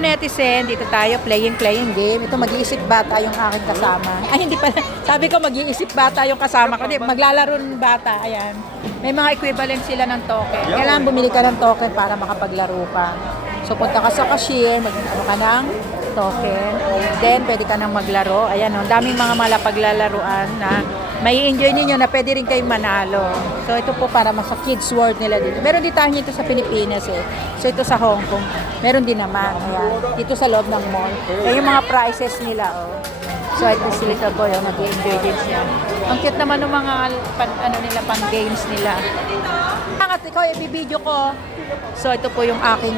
netizen, dito tayo playing game. Ito mag-iisip bata yung aking kasama. Ay, hindi pala. Sabi ko mag-iisip bata yung kasama ko. Hindi, maglalaro ng bata. Ayan. May mga equivalent sila ng token. Kailangan bumili ka ng token para makapaglaro ka. So, punta ka sa cashier, mag-ano ka ng token. Then, pwede ka nang maglaro. Ayan, oh, daming mga malapaglaruan na may enjoy ninyo na pwede rin kayong manalo. So, ito po para sa kids world nila dito. Meron din tayo ito sa Pilipinas eh. So, ito sa Hong Kong. Meron din naman. Ayan. Dito sa loob ng mall. Kaya yung mga prices nila, oh. So, ito si Little Boy, oh, nag-enjoy din siya. Ang cute naman ng mga pang games nila. At ikaw, i-video ko. So, ito po yung aking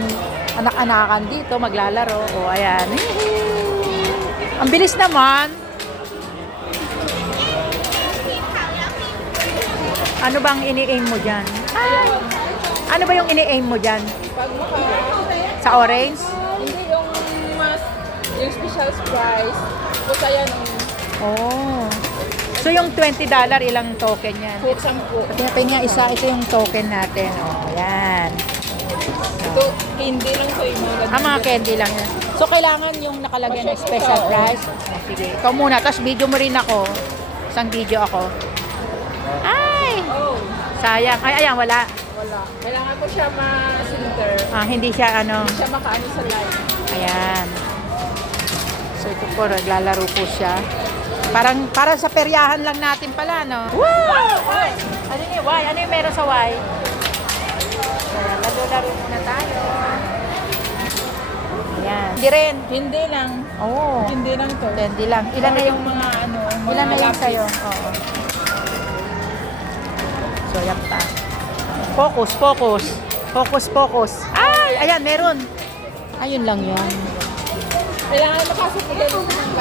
anak-anakan dito, maglalaro. O, ayan. Ang bilis naman. Ano bang ini-aim mo dyan? Ay! Ano ba yung ini-aim mo dyan? Sa orange? Hindi yung special price. O kaya nung Oh. So, yung $20, ilang token yan? 10. Pinapay nga isa, ito yung token natin. O, ayan. Ito, candy lang to yung mga ganun. Mga candy lang yan. So, kailangan yung nakalagay na special price. Sige, ikaw muna. Tapos video mo rin ako. Isang video ako. Ay! Oh, Sayang. Ay, ayan, wala. wala. Kailangan ko siya ma-center. Hindi siya ano. Hindi siya makaano sa live. Ayan. So, ito po, naglalaro po siya. Parang sa peryahan lang natin pala, no? Wow! Ano yung Y? Ano yung meron sa Y? Ayan, laro-laro muna tayo. Ayan. Hindi rin. Hindi lang. Oo. Hindi lang to. Hindi lang. Ilan na yung mga ano, Ilan na yung lapis. sa'yo? Oo. So, yan pa. Focus, focus. Focus, focus. Ay! Ayan, meron. Ayun lang yun. Kailangan napasok ko dyan.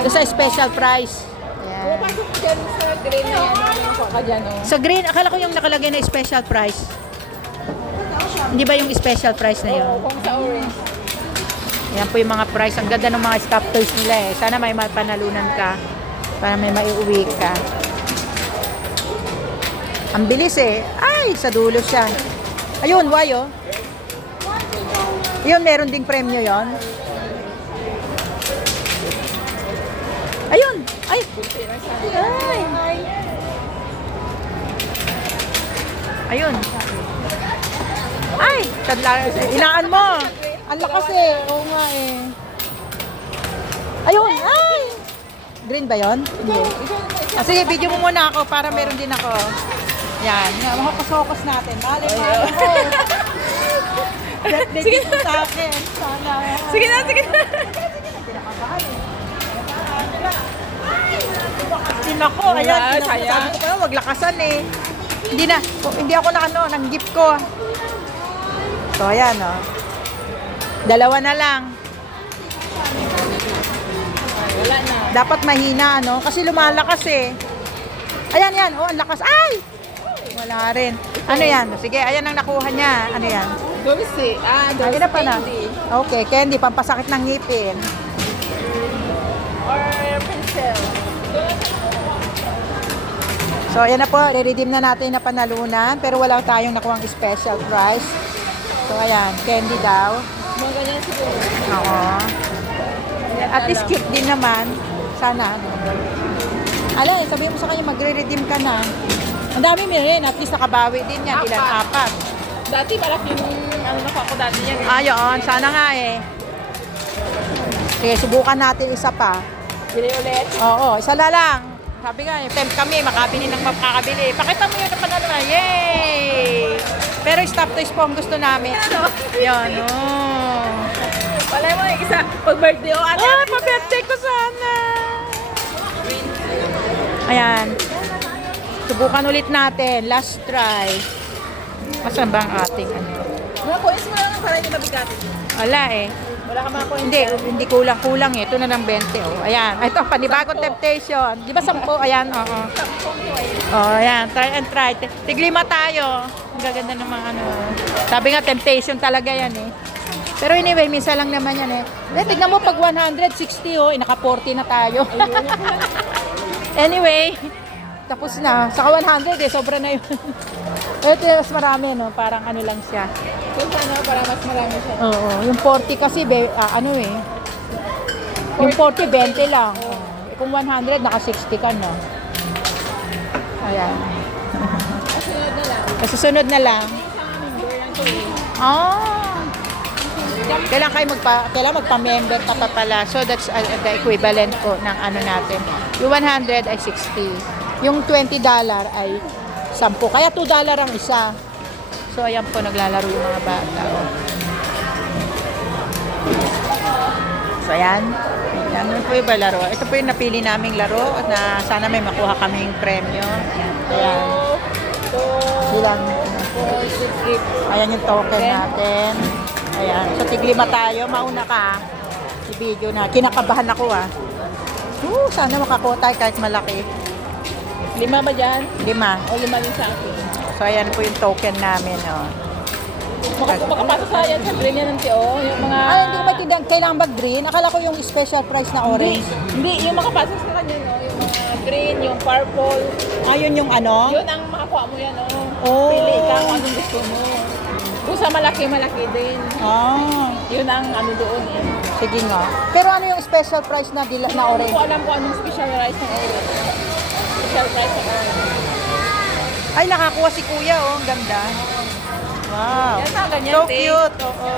Ito sa special price. Ayan. Napasok ko dyan sa green na yan. Ano yung kaka dyan, oh. Sa green, akala ko yung nakalagay na special price. Hindi ba yung special price na yun? Oo, kung sa orange. Yan po yung mga price. Ang ganda ng mga stop toys nila eh. Sana may mapanalunan ka para may maiuwi ka. Ang bilis eh. Ay, sa dulo siya. Ayun, why oh? Yun, meron ding premyo yon. Ayun! Ay! Ay! Ayun! Ay! Inaan mo! Ang lakas eh! Oo nga eh. Ayun! Ay! Green ba yon? Hindi. Sige, video mo muna ako para meron din ako. Yan. Mahokus-hokus natin. Mali ko. Birthday gift sa akin. Sana. Sige na, sige na. Din ako. Ayan. Sabi ko pa, wag lakasan eh. Hindi ako ng gift ko. So, ayan o. Dalawa na lang. Wala na. Dapat mahina, ano? Kasi lumalakas eh. Ayan, yan. Oh, ang lakas. Ay! Wala rin. Ano yan? Sige, ayan ang nakuha niya. Ano yan? Dulce. Dulce Ay, na pa na. candy. Okay, candy. Pampasakit ng ngipin. Or pencil. So, ayan na po. Re-redeem na natin na panalunan. Pero wala tayong nakuhang special price. So, ayan. Candy daw. Mga ganyan siguro. Oo. At least cute din naman. Sana. Alay, sabihin mo sa kanya, magre-redeem ka na. Ang dami mo rin. At least nakabawi din yan. Ilan? Apat. Dati malaking ano na ako dati yan. Ayun. Sana nga eh. Sige, subukan natin isa pa. Bili ulit. Oo, isa na lang. Sabi nga, tempt kami, makabili ng makakabili. Pakita mo yun na panalo. Yay! Pero stop toys po ang gusto namin. Yan, oh. Wala mo yung isa. Pag birthday o ate. Ay, pa-birthday ko sana. Ayan. Subukan ulit natin. Last try. Masan ba ang ating ano? Mga coins mo lang para hindi mabigatin. Wala eh. Wala ka mga coins. Hindi kulang eh. Ito na ng 20. Oh. Ayan. Ito, panibagong temptation. Di ba 10? Ayan, oo. Oh, ayan. Try and try. Tiglima tayo. Ang gaganda ng mga ano. Sabi nga, temptation talaga yan eh. Pero anyway, minsan lang naman yan eh. Tignan mo pag 160 oh, naka 40 na tayo. Anyway, tapos na. Saka 100 eh, sobra na yun. Ito yung mas marami, no? Parang ano lang siya. Kung ano, para mas marami siya. Oo. Yung 40 kasi, ano eh. Yung 40, 20 lang. Kung 100, naka 60 ka, no? Ayan. Kasunod na lang. Susunod na lang. Sa member lang to eh. Ah. Kailangan magpa-member ka pa pala. So that's the equivalent po ng ano natin. Yung 100 ay 60. Yung $20 ay 10. Kaya $2 ang isa. So ayan po naglalaro yung mga bata. Oh. So ayan. Yan po yung laro. Ito po yung napili naming laro at na sana may makuha kaming premyo. Ayan. Bilang 4, 6, 8. ayan yung token natin. Ayan. So, tiglima tayo. Mauna ka. I-video na. Kinakabahan ako sana makakuha tayo kahit malaki. 5 ba dyan? 5. O 5 din sa akin. So, ayan po yung token namin. Makapasok sa yan sa green yan ng Tio. Yung mga... Ay, hindi ko maintindihan. Kailangan ba green? Akala ko yung special price na orange. Hindi, yung makapasok sa kanya, no? Yung mga green, yung purple. Ayun yung ano? Yun ang makakuha mo yan, no? Oh. Pili ka kung anong gusto mo. Kung sa malaki din. Yun ang ano doon eh. Sige nga. Pero ano yung special price na Hindi orange? ko alam kung anong special rice ng orange. Special price ng orange. Ay, nakakuha si kuya, Ang ganda. Wow. Yan na, ganyan, So te. cute. Oo.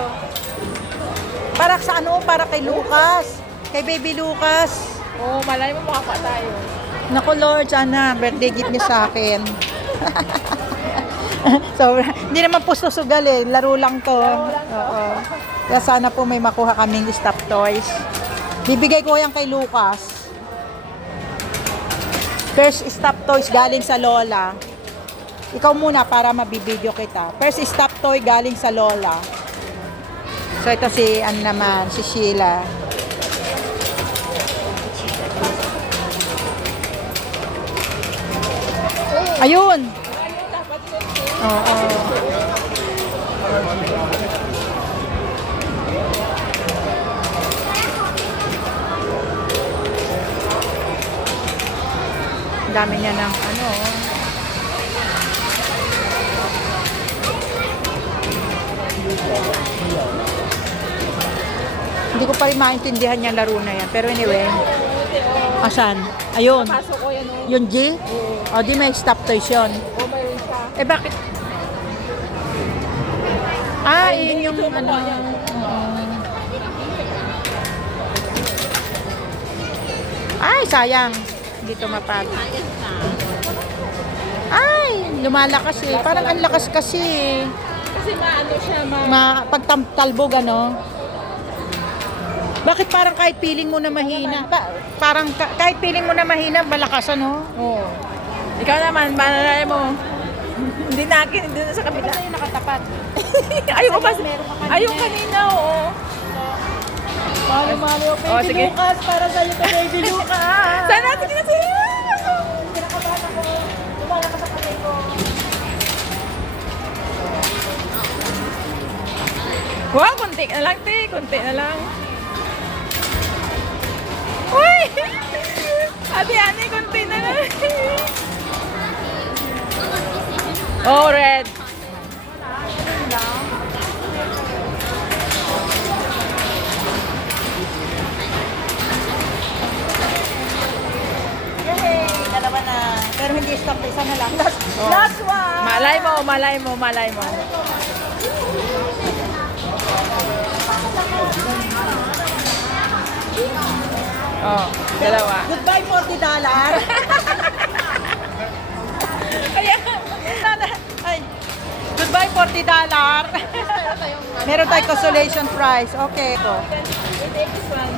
Para sa ano? Para kay Lucas. Kay baby Lucas. Oo, malay mo makakuha tayo. Naku Lord, sana birthday gift niyo sa akin. So, hindi naman po susugal eh. Laro lang to. Oo. Kaya sana po may makuha kaming stuffed toys. Bibigay ko yan kay Lucas. First stuffed toys galing sa Lola. Ikaw muna para mabibideo kita. First stuffed toy galing sa Lola. So ito si naman, si Sheila. Ayun. Oo. Ang dami niya ng ano. Hindi ko pa rin maintindihan yung laro na yan. Pero anyway. Asan? Ayun. Pasok ko yan, no? Yung G? O di may stop toys yun. Oo, mayroon siya. Eh bakit? Yun yung ito, ano. mukha niya. Ay, sayang. Hindi to mapagod. Ay, lumalakas eh. Parang ang lakas kasi eh. Kasi maano siya, Pagtalbog ano. Bakit parang kahit feeling mo na mahina? Parang kahit feeling mo na mahina, malakas ano? Oo. Ikaw naman, mananay mo. Hindi na akin, hindi na sa kabila. Ito yung nakatapat. Ayaw ba? Meron ka kanina. Ayaw kanina, oo. Mali, okay. Oh, sige. Lucas, para sa'yo to, baby Lucas. Sana, sige na, sige. Kinakabahan ako. Lumalakas sa kamay ko. Wow, kunti na lang, te. Kunti na lang. Uy! Ate Ani, kunti na lang. Oh, red. Yay! Dalawa na. Pero hindi stop. Isa na lang. Last one! Malay mo, malay mo, malay mo. Oh, dalawa. Goodbye, $40. Kaya, Ay, goodbye, $40. Meron tayong consolation prize. Okay. Ito. this one.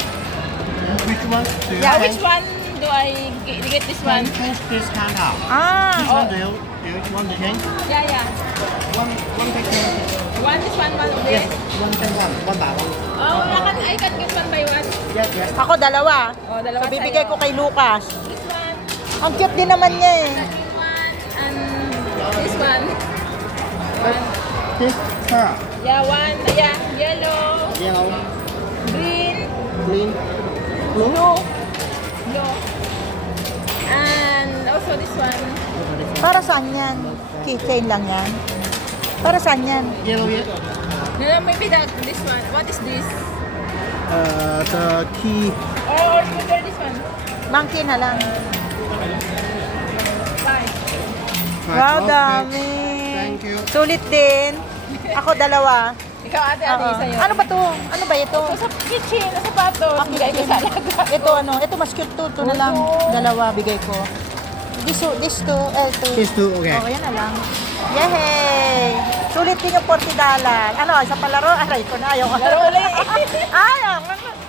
Which one? Do you Yeah, Which one do I get this one? Please discount out. Which Ah, one do you want to change? Yeah, yeah. One take one. One this one okay? Yes, one take one by one. Oh, I can get one by one. Yes, yes. ako dalawa. Oh, dalawa So, bibigay sa'yo. ko kay Lucas. This one, Ang cute din naman niya eh. this one, and this one. One. This car. Yeah, one. Yeah, yellow, Yellow, green, green, blue. blue. And also this one. Para saan yan? keychain lang yan. Para saan yan? Yellow yet? No, maybe this one. What is this? The key. Or scooter this one. Monkey na lang. Bye. Wow, Okay. dami. Thank you. Sulit din. Ako dalawa. Ikaw ate Oo. sa'yo. Ano ba to? Ano ba ito? Sa kitchen, sa sapatos. Ang Bigay ko sa alaga. Ito ano? Ito mas cute to. Ito na lang. Dalawa bigay ko. This two. Two. These two, okay. Oh, yan na lang. Yehey! Sulit din yung $40. Ano, isa palaro? Aray ko na, ayaw ko. Laro ulit. Ay,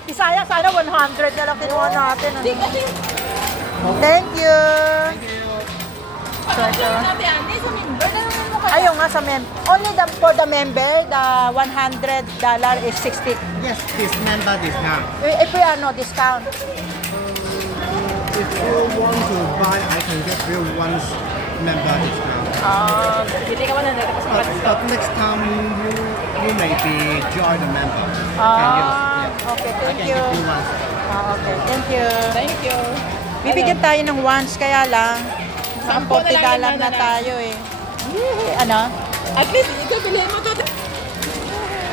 Bisaya, sana 100 na lang kinuha natin. Hindi kasi Thank you! pag natin ate sa member, nalaman mo kaya. Ayaw nga sa only for the member, the $100 is 60. Yes, this member discount. If we discount. If you want to buy, I can give you one member discount. Hindi ka man nandito kasi But next time you may be join the member. Okay, I thank can you. give you one. Okay, thank you. Thank you. Bibigyan tayo ng once, kaya lang. Sampo na lang $40 yung na nanay. tayo eh. Ano? At least, ito bilhin mo to.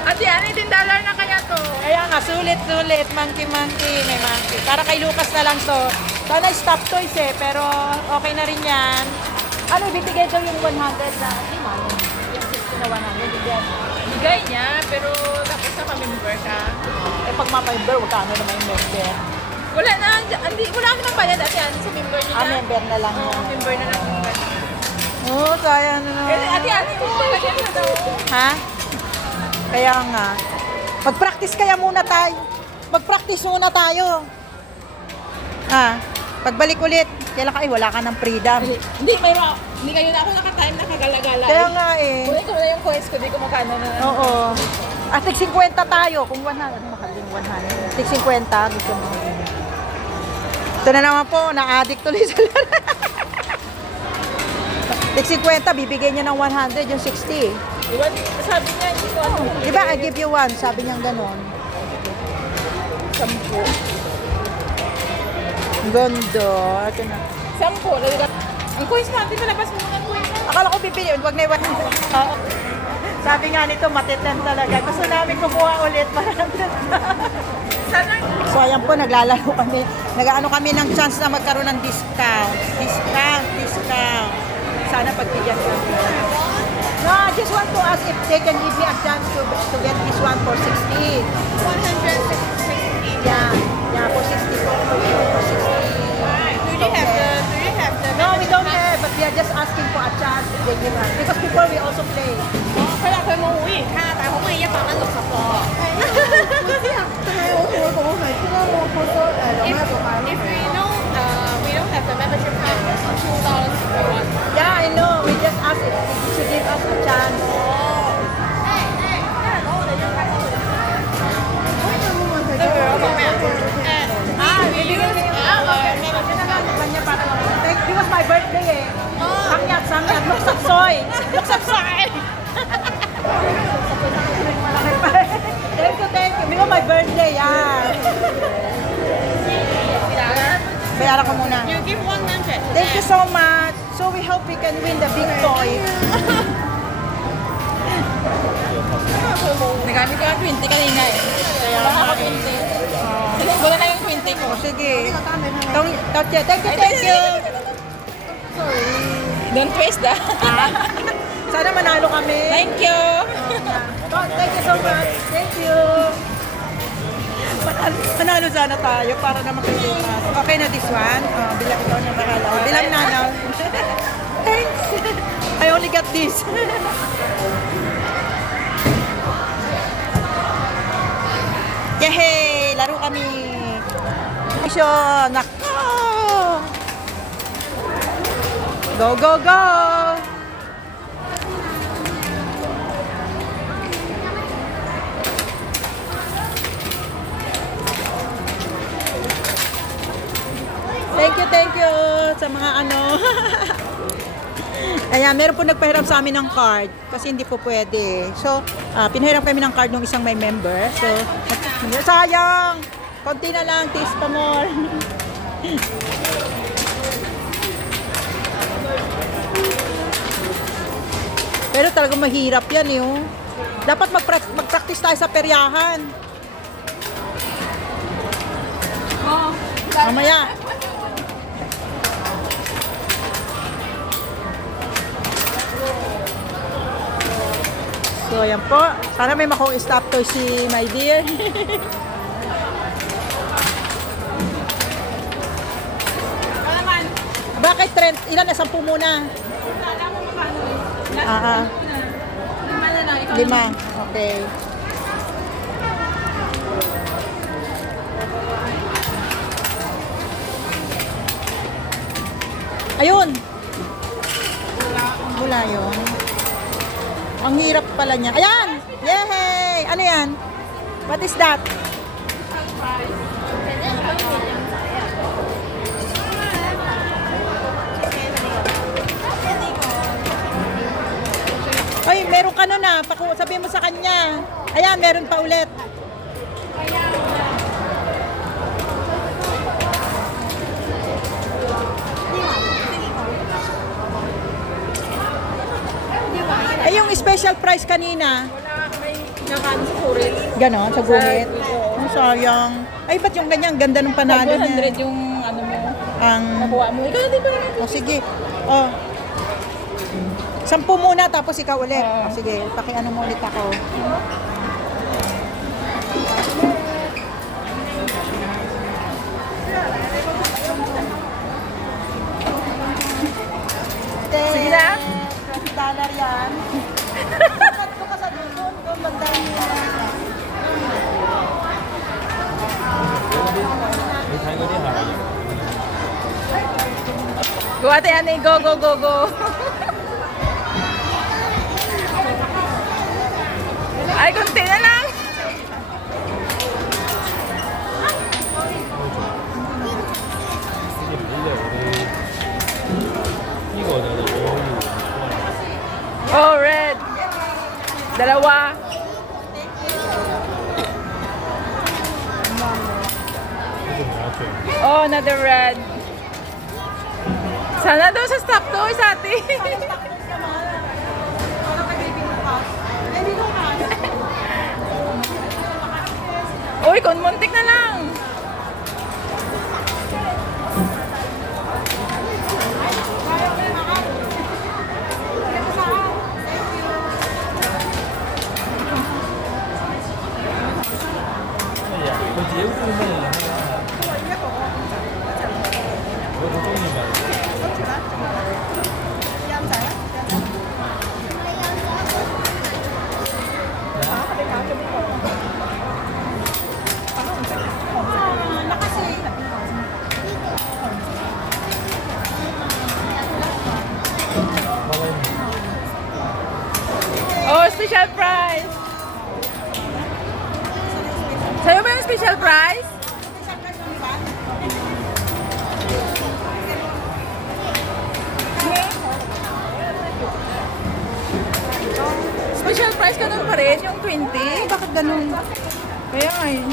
At yan, $18 na kaya to. Kaya nga, sulit. Monkey. May monkey. Para kay Lucas na lang to. Sana stop toys eh, pero okay na rin yan. Ano, ibibigay daw yung 100 na, hindi man. Yung 60 na 100, bigyan. Bigay niya, pero tapos naka-member ka. Eh, pag mapa-member, magkano naman yung member? Wala na, wala ka nang bayad ate sa member niya. Member na lang Oo, yan. member na lang. Oo, kaya na Eh, ate mo, ganyan na daw. Ha? Kaya nga. Mag-practice kaya muna tayo. Mag-practice muna tayo. Ha? Pagbalik ulit, kailan ka, wala ka ng freedom. Hindi kayo na ako naka-time nakagala-gala. Kaya nga eh. Kunin ko na yung coins ko, di ko makano na. Oo. At tig 50 tayo. Kung 100, ano makaling 100? Tig 50, gusto mo. Ito na naman po, na-addict tuloy sa laro. Tig 50, bibigyan niya ng 100, yung 60. Diba, sabi niya, hindi ko ano. Di ba, I give you one, sabi niyang ganon. 10. Ganda. Ito na. 10. Ang coins natin, malabas mo ng coins. Akala ko bibili, wag na iwan. Oo. Sabi nga nito, matiten talaga. Gusto namin kumuha ulit. Sana. So ayan po, naglalaro kami. Nag-ano kami ng chance na magkaroon ng discount. Discount. Sana pagbigyan kami. No, I just want to ask if they can give me a chance to get this one for 60. 160. Yeah, for 60. For 60. Do you have the No, we don't have, but we are just asking for a chance if they give us. Because before we also play. 佢話佢冇會員卡，但係可唔可以160個？If we don't have the membership card, it's $2 per one. Yeah, I know. We just asked if they should give us a chance. It was my birthday eh. Sangyat. Luksapsoy. Thank you. Because my birthday, yeah. Bayaran ko muna. You give 100. Thank you so much. So we hope we can win the big toy. Nagamit ko ang 20 kanina eh. Wala na ako 20. Wala na yung 20 ko. O sige. Thank you. Don't waste that. Sana manalo kami. Thank you. Thank you so much. Thank you. Manalo sana tayo para naman kay Lucas. Okay na this one. Bilang ikaw na bakala. Bilang nanaw. Thanks. I only got this. Yehey! Laro kami. Mission. Nako! Go! Thank you sa mga ano. Ayan, meron po nagpahiram sa amin ng card kasi hindi po pwede. So, pinahiram kami ng card ng isang may member. So, sayang! Konti na lang, taste pa more. Pero talagang mahirap yan eh. Oh. Dapat mag-practice tayo sa peryahan. Oh, Mamaya. So, ayan po. Sana may stop to si my dear. Ano naman? Bakit trend? Ilan na? 10 muna? Alam mo magkano eh. Last Ah, ah. Lima na lang. Ikaw 5. Okay. Ayun. Wala yun. Ang hirap pala niya. Ayan! Yay! Ano yan? What is that? Ay, meron ka nun ah. Sabihin mo sa kanya. Ayan, meron pa ulit. Ay, yung special price kanina. Wala, may nakano sa kurit. Ganon, sa guhit. Ito. Ang sayang. Ay, ba't yung ganyan? Ganda ng panalo Pag 100 niya. yung ano mo, Ang... nakuha mo. Ikaw hindi pa naman. O, sige. O. 10 muna, tapos ikaw ulit. Oo. O, sige, pakiano mo ulit ako. Sige na. $20 yan. Sakat ko ka sa doon, banda niya. Go ate Annie, go, go, go, go. Ay, konti na lang. Oh, red. Dalawa. Oh, another red. Sana daw sa stop to, sa ate. Uy, muntik na lang. Oh, special prize. Sa'yo ba yung special prize? Special prize ka nun pa rin, yung 20. Bakit ganun? Kaya nga eh.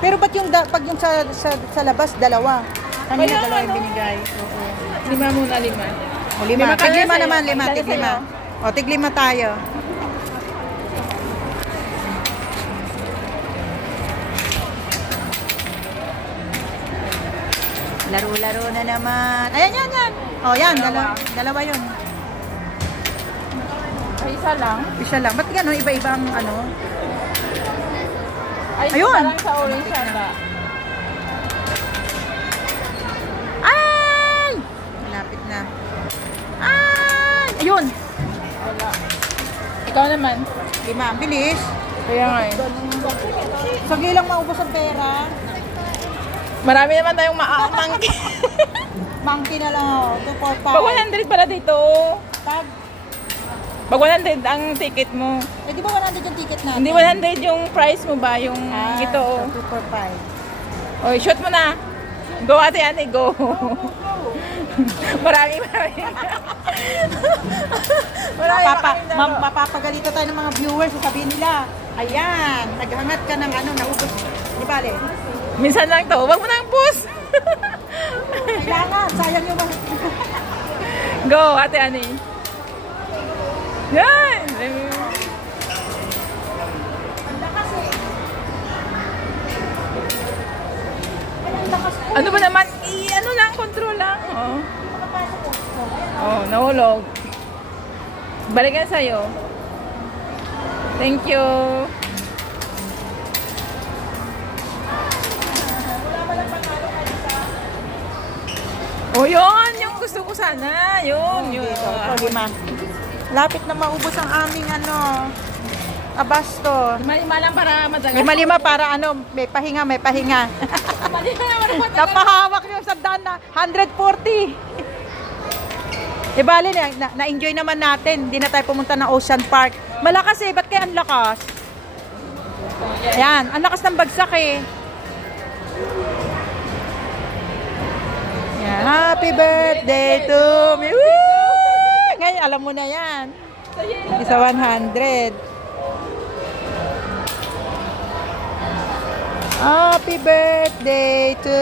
Pero ba't yung, pag yung sa labas, dalawa? Kanina Kaya dalawa yung ano? binigay. Lima muna, lima. O, lima. Lima ka na Tiglima sa'yo. naman, lima. Isa na Tiglima. sa'yo. O, tiglima tayo. Laro-laro na naman. Ayan, yan, yan. O, yan. Dalawa yun. Ay, isa lang. Isa lang. Ba't gano'n? Iba-iba ang ano? Ay, Ayun! isa lang sa orange yata. Ay! Malapit na. Ay! Ayun! Wala. Ikaw naman. Lima. Ang bilis. Kaya nga eh. Sagli lang maubos ang pera. Marami naman tayong maamang. Monkey na lang ako. 2, 4, 5. Pag 100 pala dito. Pag, Pag 100 ang ticket mo. eh di ba 100 yung ticket natin? Hindi 100 yung price mo ba? Yung ito. Oh. 2, 4, 5. Oy, shoot mo na. Go ate, ate, go. marami. marami Mapapagalito tayo ng mga viewers. Sasabihin nila, ayan, naghangat ka ng ano, naubos. Di bale? Minsan lang to. Huwag mo nang push. Kailangan, sayang yung mga... Go, ate Ani. Yan! Ano ba naman? Ano lang, control lang. Oo. Oh, nahulog. Balikan sa'yo. Thank you. Oh, yun! Yung gusto ko sana. Yun, yun. Dito, ito, lima. Lapit na maubos ang aming abasto. Lima lang para madagal. Lima-lima para may pahinga, may pahinga. Lima lang para madagal. Napahawak yung sa daan na 140. E bali, na-enjoy naman natin. Hindi na tayo pumunta ng Ocean Park. Malakas eh, ba't kaya ang lakas? Ayan, ang lakas ng bagsak eh. Yan, happy birthday to me. Woo! Ngayon, alam mo na yan. Isa 100. Happy birthday to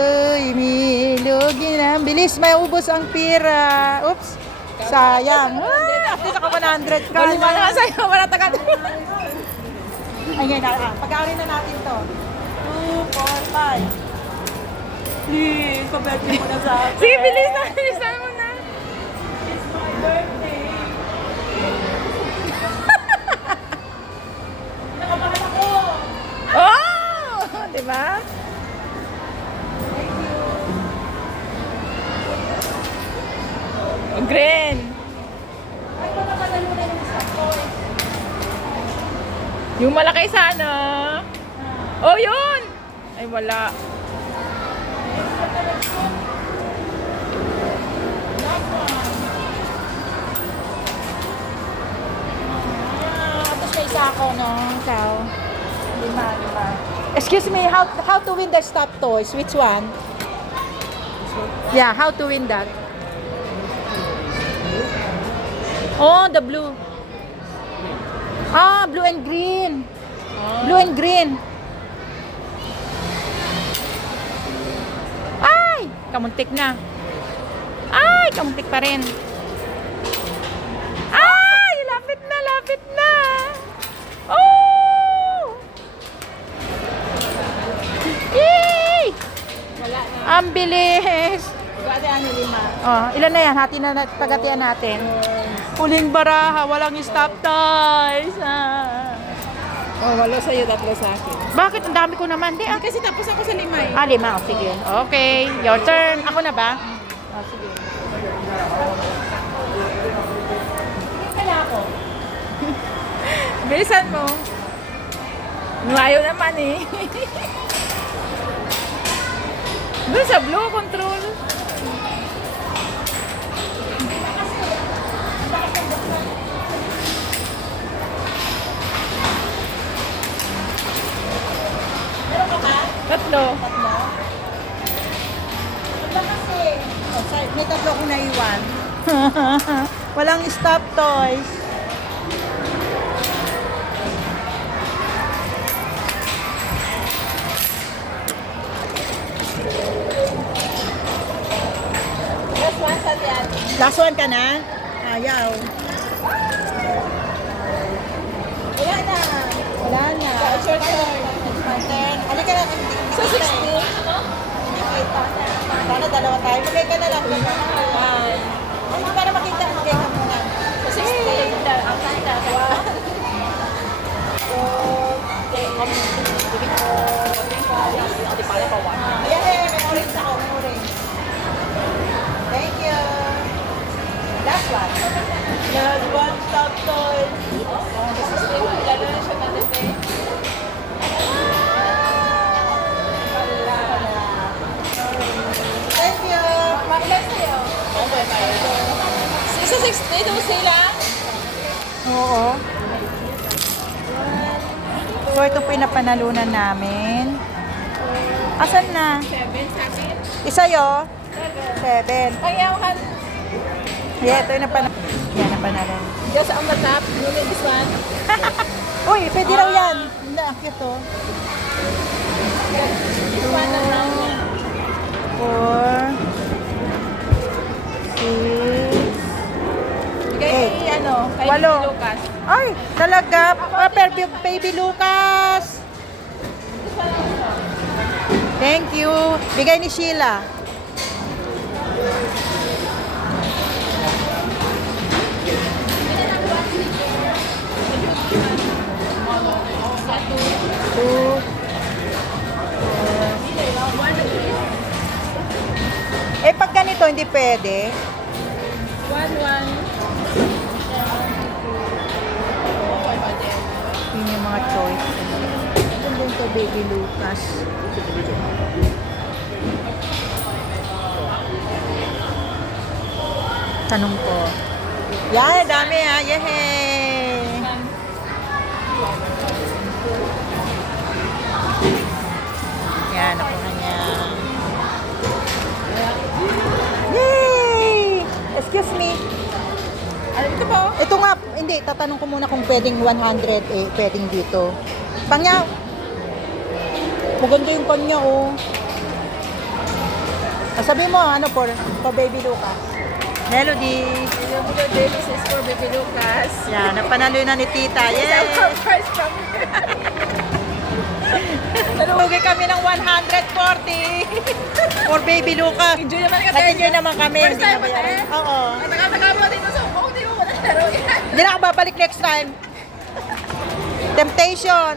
me. Lugin na. Bilis, may ubos ang pira. Oops. Sayang. At least ako 100 ka. Lima na sa'yo. Wala tagal. Ayan, pag-aari na natin to. 2, 4, 5. Please, pabirthday mo na sa akin. Sige, bilis na. Bilisan mo na. It's my birthday. Nakabahan ako. Oh! Diba? Green. Ay, baka madalo na yung stock toys. Yung malaki sana. Oh, yun! Ay, wala. Tapos may isa ako, no? Ikaw. Lima. Excuse me, how to win the stop toys? Which one? Yeah, how to win that? Oh, the blue. Ah, blue and green. Blue and green. Ay! Kamuntik na. Ay! Kamuntik pa rin. Ay! Lapit na, lapit na. Oh! Yay! Wala na. Ang bilis. Pwede ano, lima. Oh, ilan na yan? Hati na pagatian natin. Huling baraha, walang stop toys. Oh, wala sa'yo, tatlo sa akin. Bakit? Ang dami ko naman. Di, Kasi tapos ako sa lima eh. lima. Oh, sige. Okay. Your turn. Ako na ba? Oh, sige. Kaya ako. Bilisan mo. Layo naman eh. Doon sa blue control. Tatlo. Wala kasi. Oh, sorry. May tatlo akong naiwan. Walang stop toys. Last one sa tiyan. Last one ka na? Ayaw. Wala na. Wala na. It's your turn. My turn. Halika na. So 16, ano? Sana dalawa tayo. Magay ka na lang. Ano para makita? Magay ka muna. So 16. Ang kanta. Wow. Ayan may orange ako. May orange. Thank you. Last one. Last one. Stop toys. Thank you. Makilan sa'yo. Isa 16, 12 lang. Oo. So, ito po yung napanalunan namin. Asan na? 7 sa akin. Isa yo? 7. Pangyawahan. Yeah, ito yung napanalunan. Yan, napanalunan. Just on the top. You need this one. Uy, pwede raw yan. Hindi, ang cute oh. This one na brown niya. 4, 6, Bigay kay ano, kay Walo. Lucas. Talaga? Baby Lucas. Thank you. Bigay ni Sheila. Two. Eh, pag ganito, hindi pwede. 1-1. Yun yung mga choice. Ito din to, Baby Lucas. Tanong ko. Yan, dami ha. Yehey! Yan, nakuha niya. Yay! Excuse me. Ano ito po? Ito nga, hindi, tatanong ko muna kung pwedeng 100, pwedeng dito. Pangyaw. Maganda yung kanya, oh. Sabi mo, ano for Baby Lucas? Melody. This is for Baby Lucas. Yan, napanalo na ni Tita. Yay! Surprise from Nalugi kami ng 140 for Baby Lucas. Enjoy naman ka. Nag-enjoy naman kami. First Hindi time na bayaran. mo, eh? Oo. Ang tagal-tagal mo dito sa kung hindi mo laro yan. Hindi na ako babalik next time. Temptation.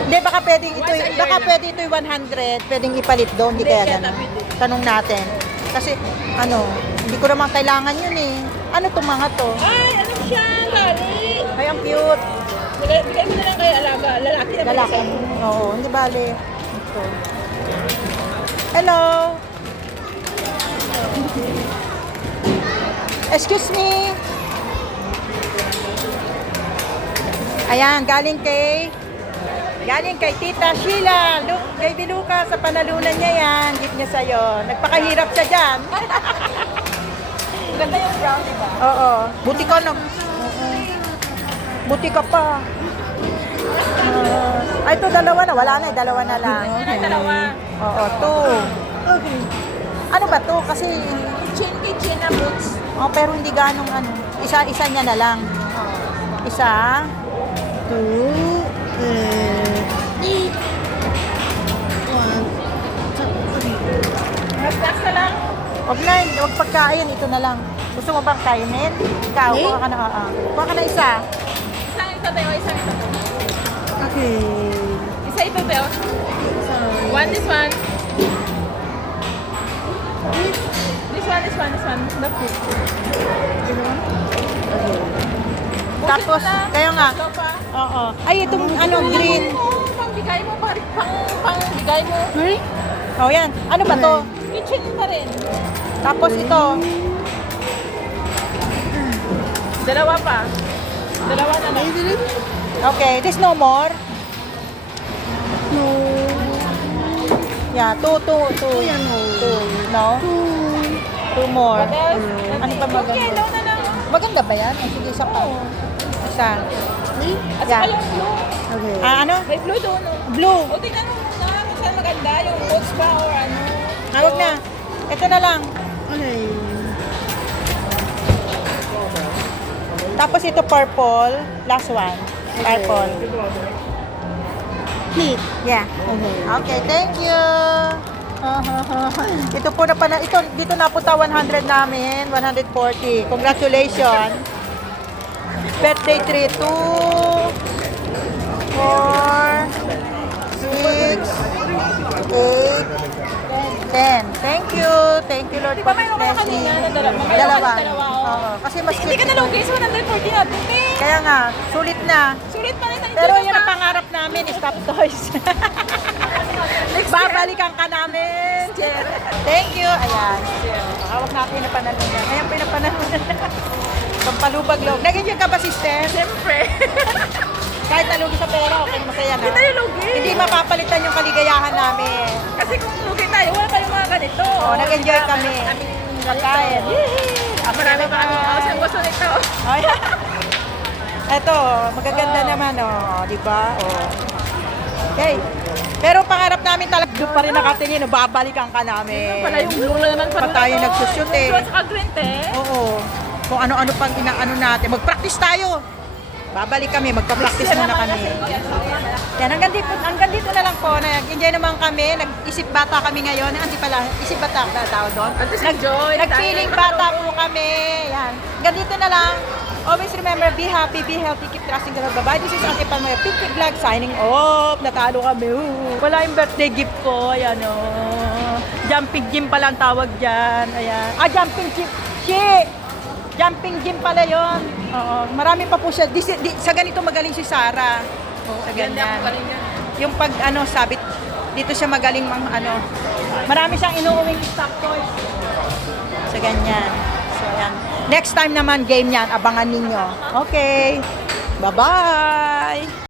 Hindi, baka pwedeng ito, baka pwede ito 100, pwedeng ipalit doon, hindi kaya gano'n. Tanong natin. Kasi, ano, hindi ko naman kailangan yun eh. Ano itong mga to? Ay, ano siya? Lari. Ay, ang cute. Bigay mo na lang kay alaga. Lalaki naman. Lalaki. Oo, hindi bale. Ito. Hello. Excuse me. Ayan, galing kay Tita Sheila. Look, Baby Lucas, sa panalunan niya yan. Gift niya sa'yo. Nagpakahirap siya dyan. Ganda yung brown, di ba? Oo. Buti ka no. Buti ka pa. Ay, ito dalawa na. Wala na, dalawa na lang. Ano yung dalawa? Oo, two. Ano ba to? Kasi, Kitchen na boots. oh, pero hindi ganong ano. Isa niya na lang. Isa. Two. Snacks na lang. Huwag na, huwag pagkain. Ito na lang. Gusto mo bang kainin? Ikaw, kuha ka na. Kuha ka na isa. Isang ito, Teo. Isang ito. Okay. Isa ito, Teo. One, this one. This one. The food. Tapos, kayo nga. Ito pa. Oo. Ay, itong ano, green. Pangbigay mo, pangbigay mo. Oh, yan. Ano ba to? Kitchen pa rin. Tapos ito. Dalawa pa. Dalawa na lang. Okay, there's no more? No. Yeah, two. No? Two more. What else? Ano pa maganda? Okay, daw na lang. Maganda ba yan? Oh, sige, isa pa. Isa. At Yeah. saka yung blue. Ano? May blue doon. Blue. O, tingnan mo muna kung saan maganda. Yung boots ba or ano. Huwag na. Ito na lang. Tapos ito purple. Last one. Purple. Yeah. Okay, thank you. Ito po na pala, dito napunta 100 namin, 140. Congratulations. Birthday tree, 2, 4, 6, 8, 10. Thank you. Thank you, Lord, Di for ba this mayroon ka na blessing. kanina na dalawa? Mayroon ka Dalawa. na dalawa, oh. Oo. Kasi mas Hindi ka nalugi sa 140 natin, eh. Kaya nga, sulit na. Sulit pa rin. Pero yun ang pangarap namin, stop toys. Babalikan ka namin. Thank you. Ayan. Hawak natin na panalunan. Ayan, pinapanalunan. Pampalubag-log. Nag-enjoy ka ba, sister? Siyempre. Kahit nalugi sa pera, okay, masaya na. Hindi tayo lugi. Hindi mapapalitan yung kaligayahan namin. Kasi kung lugi tayo, wala tayong mga ganito. Oo, nag-enjoy kami. Pagkain. Marami pa kami. Oh, saan gusto nito? Ay. Eto, magaganda naman, oh, di ba? Oh. Okay. Pero pangarap namin talaga doon pa rin nakatingin, oh, babalikan ka namin. Pala yung blue na naman. Pa tayo nagsushoot, eh. Blue at saka green, te. Oo. kung ano-ano pang inaano natin. Mag-practice tayo. Babalik kami, magpa-practice muna kami. Yan, hanggang dito na lang po. Nag-enjoy naman kami. Nag-isip bata kami ngayon. Hindi pala, isip bata tao doon. Nag-feeling bata po kami. Yan. Hanggang dito na lang. Always remember, be happy, be healthy, keep trusting God. Bye-bye. This is Ate Palmaya, Pink Vlog, signing off. Natalo kami. Wala yung birthday gift ko. Ayan, jumping gym pala ang tawag dyan. Ayan. Jumping gym. Jumping gym pala yon. Oo. Marami pa po siya. Sa ganito magaling si Sarah. Sa ganyan. Yung pag, sabit, dito siya magaling marami siyang inuuwing stock toys. Sa ganyan. So, yan. Next time naman, game yan. Abangan ninyo. Okay. Bye-bye.